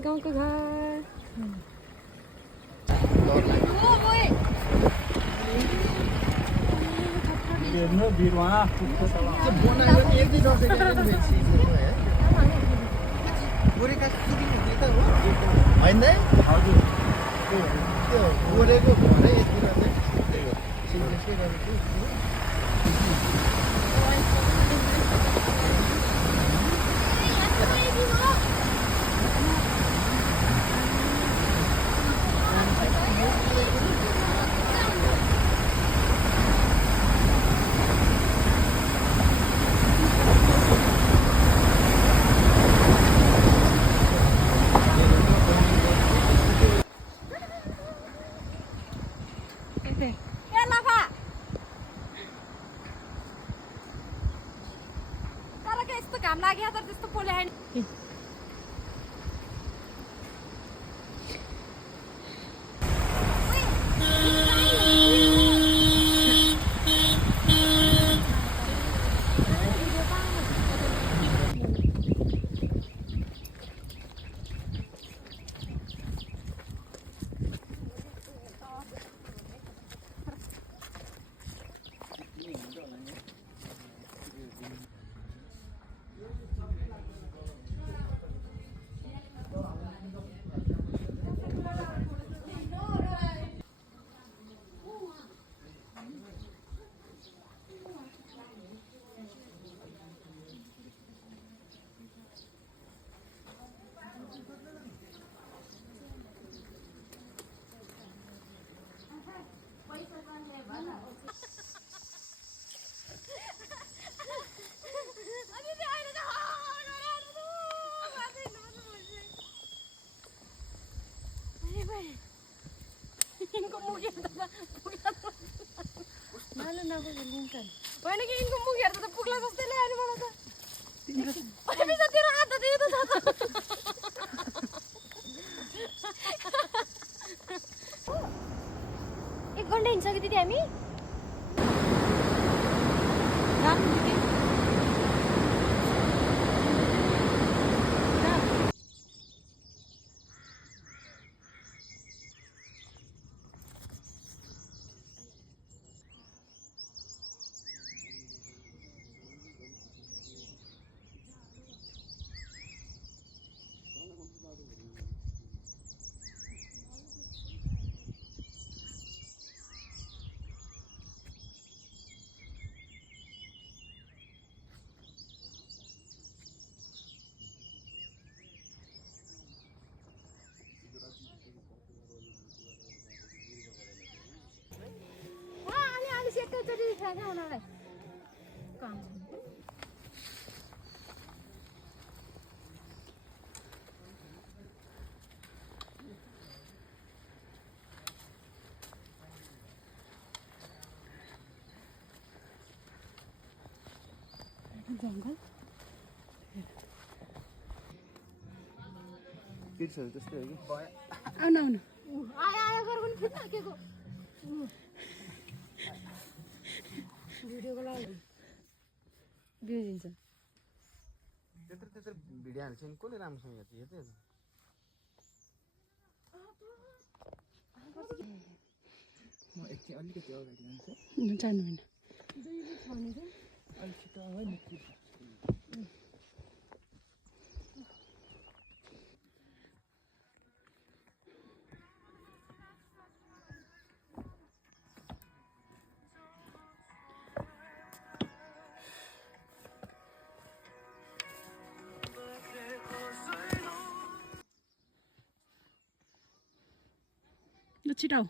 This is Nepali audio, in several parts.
गाउँको घर घाम लाग्यो तर त्यस्तो पोले आएन इनको मुख हेर्दा मालु नपुग्यो लिङ्कन होइन कि इनको मुख हेर्दा त पुग्ला जस्तै लाग्यो मलाई त बिचा तेरो हात त यता छ एक घन्टा हिँड्छ कि दिदी हामी जङ्गल किड्सहरु त्यस्तै हो कि आउन आउन आयो आयो गर पनि फेरि थाकेको भिडियोको लागि भ्यू दिन्छ त्यत्रो भिडियो हाल्छ नि कसले राम्रोसँग हेर्छ हेर्दै म एकछिन अलिकति अगाडि जान्छु जानु होइन ल छिटाउ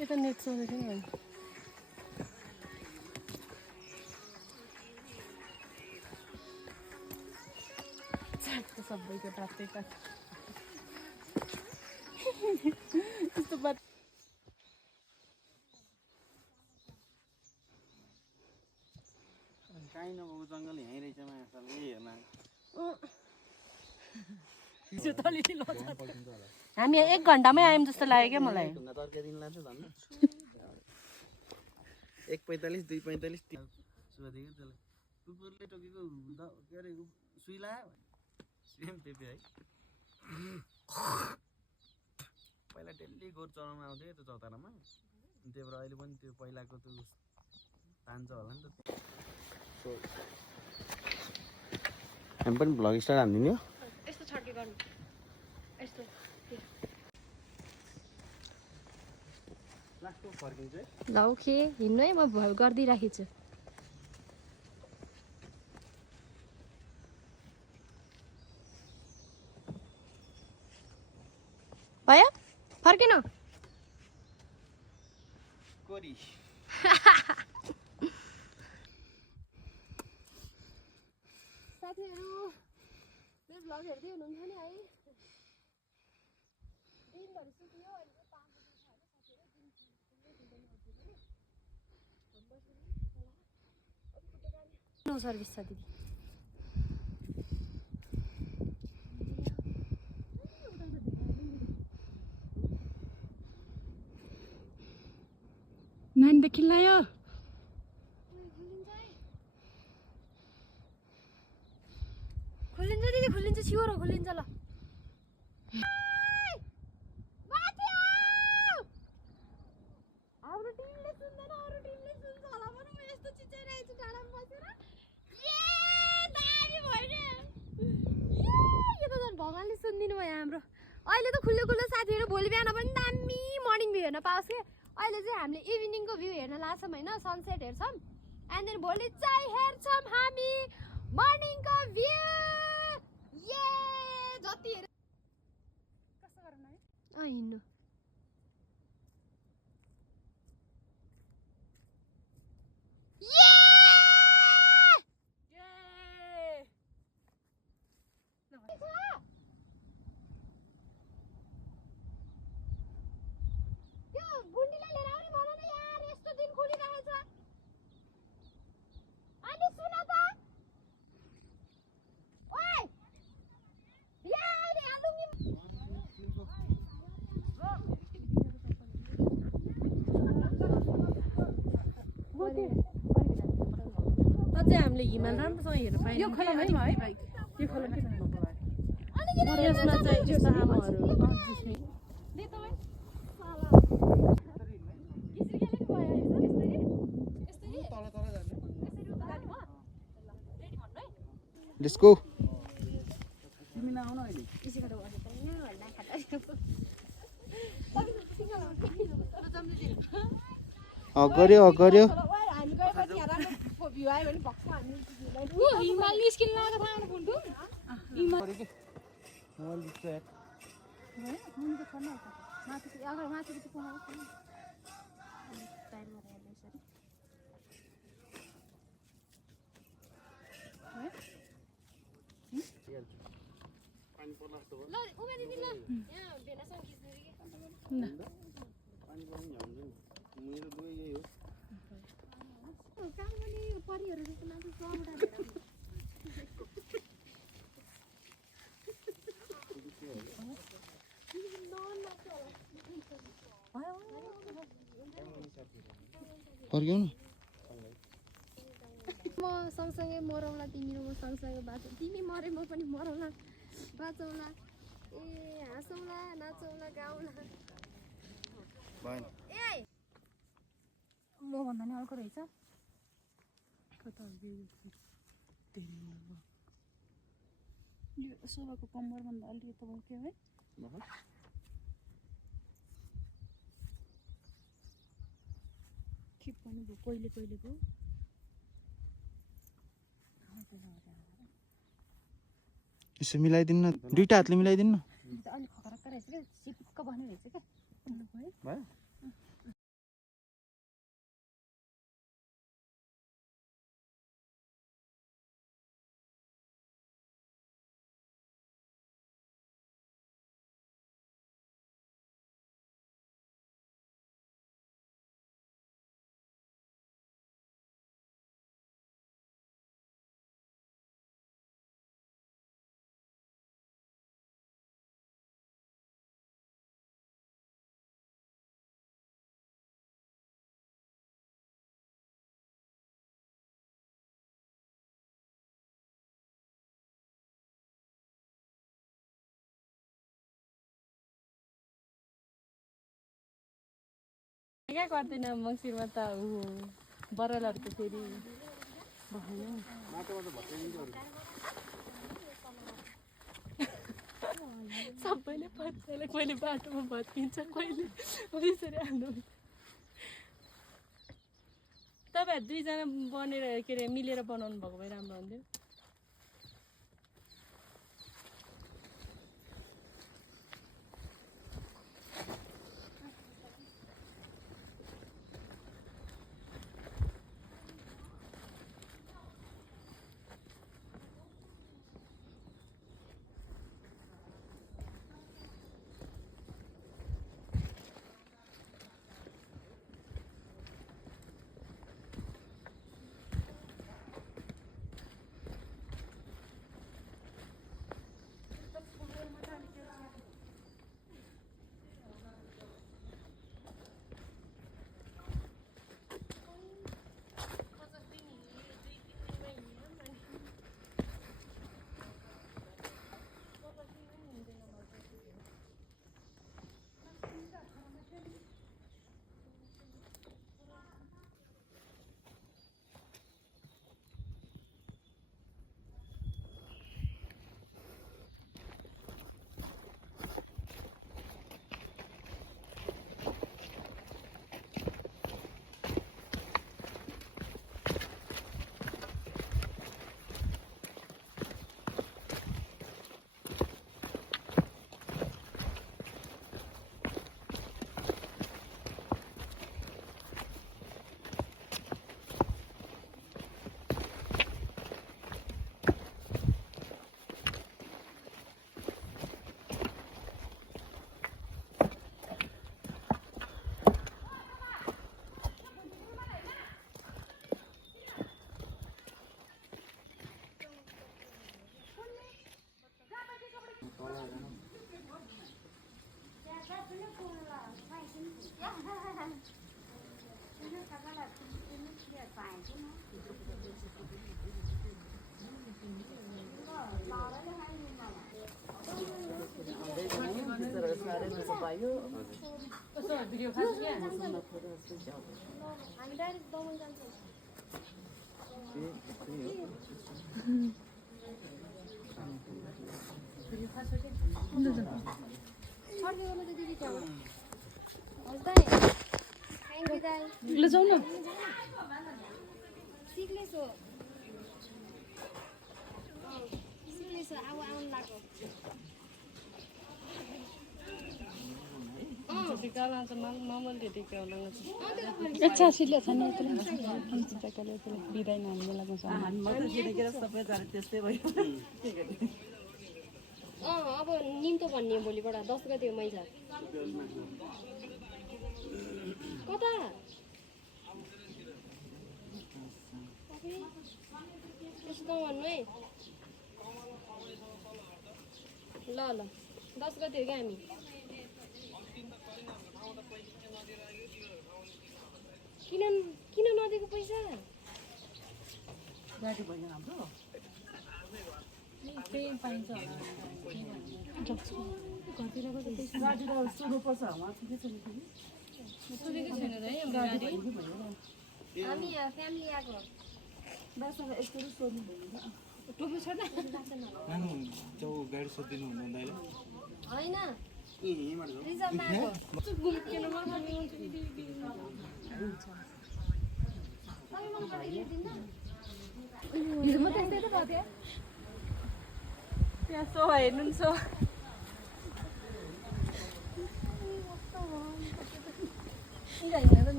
यता नेट चल्दैछ नि सबैको टाप्दै काट यस्तो बात काहीँ नभएको जङ्गल यहीँ रहेछ माछा हेर्न हामी 1 घन्टामै आयौँ जस्तो लाग्यो क्या मलाई तर्काइदिनु लाग्छ झन् 1:45 2:45 सोधेको त्यसलाई कुकुरले टोकेको के अरे सुई लायो सेम त्यति है पहिला डेली गोरु चराउनु आउँथ्यो त्यो चौतारामा त्यही भएर अहिले पनि त्यो पहिलाको त्यो तान्छ होला नि त हामी पनि भ्लग स्टार्ट हानिदिने हो यस्तो छड्के गर्नु यस्तो लास्टको फर्किन्छ है ल ओके हिँड्नु है म गरिदिइराखेको छु भयो फर्केन कोरी साथीहरू मेरो भ्लग हेर्दै हुनुहुन्छ नि है दिनभरि सुत्यो अहिले चाहिँ 5 बजे छ हैन साथीहरू नो सर्भिस छ दिदी नानी देखि लायो खोलिन्छ दिदी खोलिन्छ छिवर खोलिन्छ ल हाम्रो टिमले सुन्दैन अरू टिमले सुन्छ होला भने म यस्तो चिचाइरहेछु डाँडामा बसेर दामी भयो यो त झन् भगवानले सुनिदिनु भयो हाम्रो अहिले त खुल्लो खुल्लो साथीहरू भोलि बिहान पनि दामी मर्निङ भ्यू हेर्न पाओस् के अहिले चाहिँ हामीले इभिनिङको भ्यू हेर्न लाग्छौँ हैन सनसेट हेर्छौँ एन्ड देन भोलि चाहिँ हेर्छौँ हामी मर्निङको भ्यू ये जति हेर कस्तो गर्न है हिँड्नु अझै हामीले हिमाल राम्रोसँग हेर्न पाइन्छ यो खोलामा है यो खोला के यसमा चाहिँ यस्तो आमाहरू डिस्को तिमी नआउन अहिले गर्यो गर्यो हिमाल निस्किन लागेको थाहा बुन्टु फर्क्यौँ न म सँगसँगै मरौँला तिमी र म सँगसँगै बाँचौँ तिमी मरे म पनि मरौँला बाँचौँला ए हाँसौँला नाचौँला गाउँला भएन ए म भन्दा नि अर्को रहेछ यो शोभाको कम्मरभन्दा अलि यता बोक्यो है के भन्नुभयो कहिले कहिलेको यसो मिलाइदिनु न दुईटा हातले मिलाइदिनु न अलिक खतरक रहेछ क्या चिप्क बस्ने रहेछ क्या भयो क्या गर्दैन मङ्सिरमा त बरलहरूको फेरि सबैले पत्ताले कहिले बाटोमा भत्किन्छ कहिले त्यसरी हाल्नु तपाईँहरू दुईजना बनेर के अरे मिलेर बनाउनु भएको भए राम्रो हुन्थ्यो हामी डाइरेक्ट दमन जान्छौँ ल जाउँ न सिक्लेछो सिक्लेछो अब आउनु लाग्यो अच्छा सिले छैन बिदाइ हामीले लाग्छ अब निम्तो भन्ने भोलिबाट 10 गते हो मैजा कता त्यस्तो भन्नु है ल ल 10 गते हो क्या हामी किन किन नदिएको पैसा गाडी भएन हाम्रो त्यही पाइन्छ होला घरतिरको त पैसा गाडी त सोध्नुपर्छ उहाँ ठिकै छ नि फेरि सोधेको छैन र है गाडी हामी फ्यामिली आएको बासँग यस्तो सोध्नु भएन टोपी छोड्दा नानु जाऊ गाडी सोधिदिनु हुन्न दाइले होइन रिजर्भमा आएको घुम्केन मलाई तपाईँ मलाई पठाइदिनु हिजो म त्यस्तै त भएको थिएँ त्यहाँ सो हेर्नु नि सो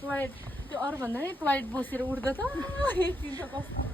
फ्लाइट त्यो अरूभन्दा नि फ्लाइट बसेर उठ्दा त एकदिन त कस्तो